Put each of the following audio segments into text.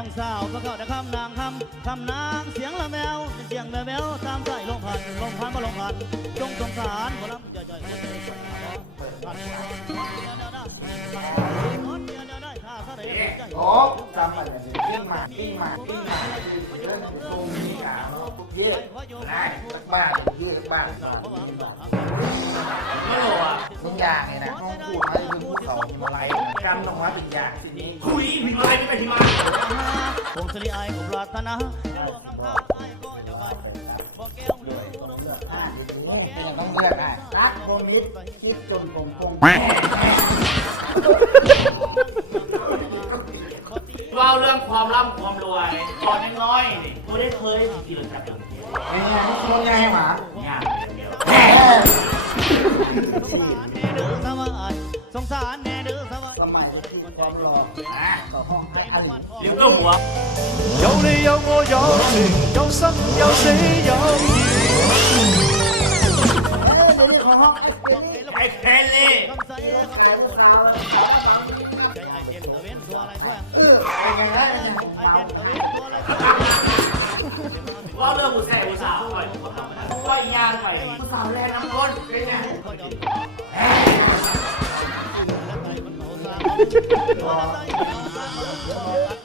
องสาวพระเขาแต่คำนางคำนางเสียงละแมวเสียงแมวตามใจลงผ่านมาลงผ่านจงสงสารหัวลำจ่อยๆหัวใจใส่หาผ่านโอ้จำมันเลยกิ้งมาตรงนี้อ่ะเย่ได้บ้านเย่บ้านไม่หรอมึงอยากไงนะห้องพูดให้มึงพูดเขาหิมาลัยจำต้องว่าเป็นอยากสินี้คุยหิมาลัยไม่เป็นหิมาลัยผมสลีไอผมปรารถนาจะรวมน้ำตาไอ้ก็จะไปบอกแก้วหรือเป็นอย่างต้องเลือกได้รักโบมิคิดจนผมคงว่าเรื่องความร่ำความรวยตอนน้อยๆนี่กูได้เคยกินรสจัดอย่างนี้ไอ้เนี่ยนี่คงไงหมาเนี่ยสงสารแน่เด้อสวัสดิ์สมัยความรอต่อห้องให้อลิเลี้ยวเอื้อมหัว有你有我有情有生有死有義ไอ้แค่เล่ว่าเรื่องผู้ชายผู้สาวหน่อยว่าอีกอย่างหน่อยผู้สาวแรงน้ำก้นเป็นไง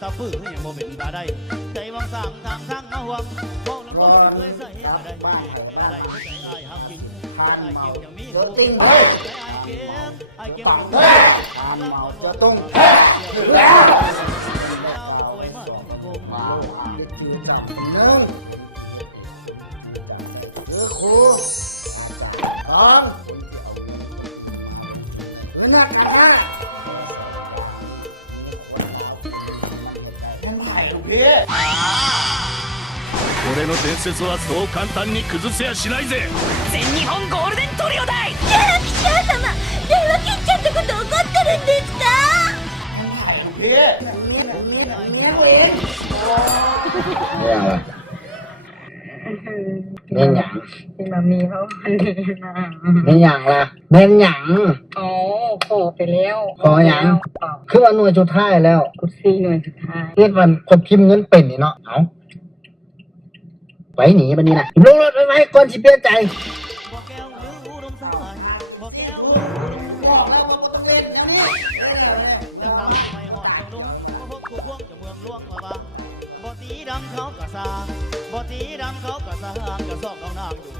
ตาฟื้นยังโมเป็นตาได้ใจวังสั่งทางมาหวังพวกเราเคยใส่ได้ใจอ้ายหักจริงไอ้เก่งอย่างนี้จริงเฮ้ยปังเฮ้ยทานเมาจะต้องถึงแล้วมาคือจับหนึ่งครูสองหรือนักการนั่นไผ่ลูกพี่俺の伝説はそう簡単に崩せやしないぜ全日本ゴールデントリオだいじゃあ記者様電話切っちゃったこと怒ってるんですかเม่นหยังที่มามีเขาอันนี้นะเม่นหยังล่ะเม่นหยังอ๋อขอไปแล้วขอหยังคือว่าหน่วยสุดท้ายแล้วกุซี่หน่วยสุดท้ายเรียกมันคนพิมพ์เงินเป็นนี่เนาะเอาไปหนีบันนี้นะลงรถไว้ก่อนสิเปลี่ยนใจบ่ตีดำเขากะสร้างกะซอกเอานางอยู่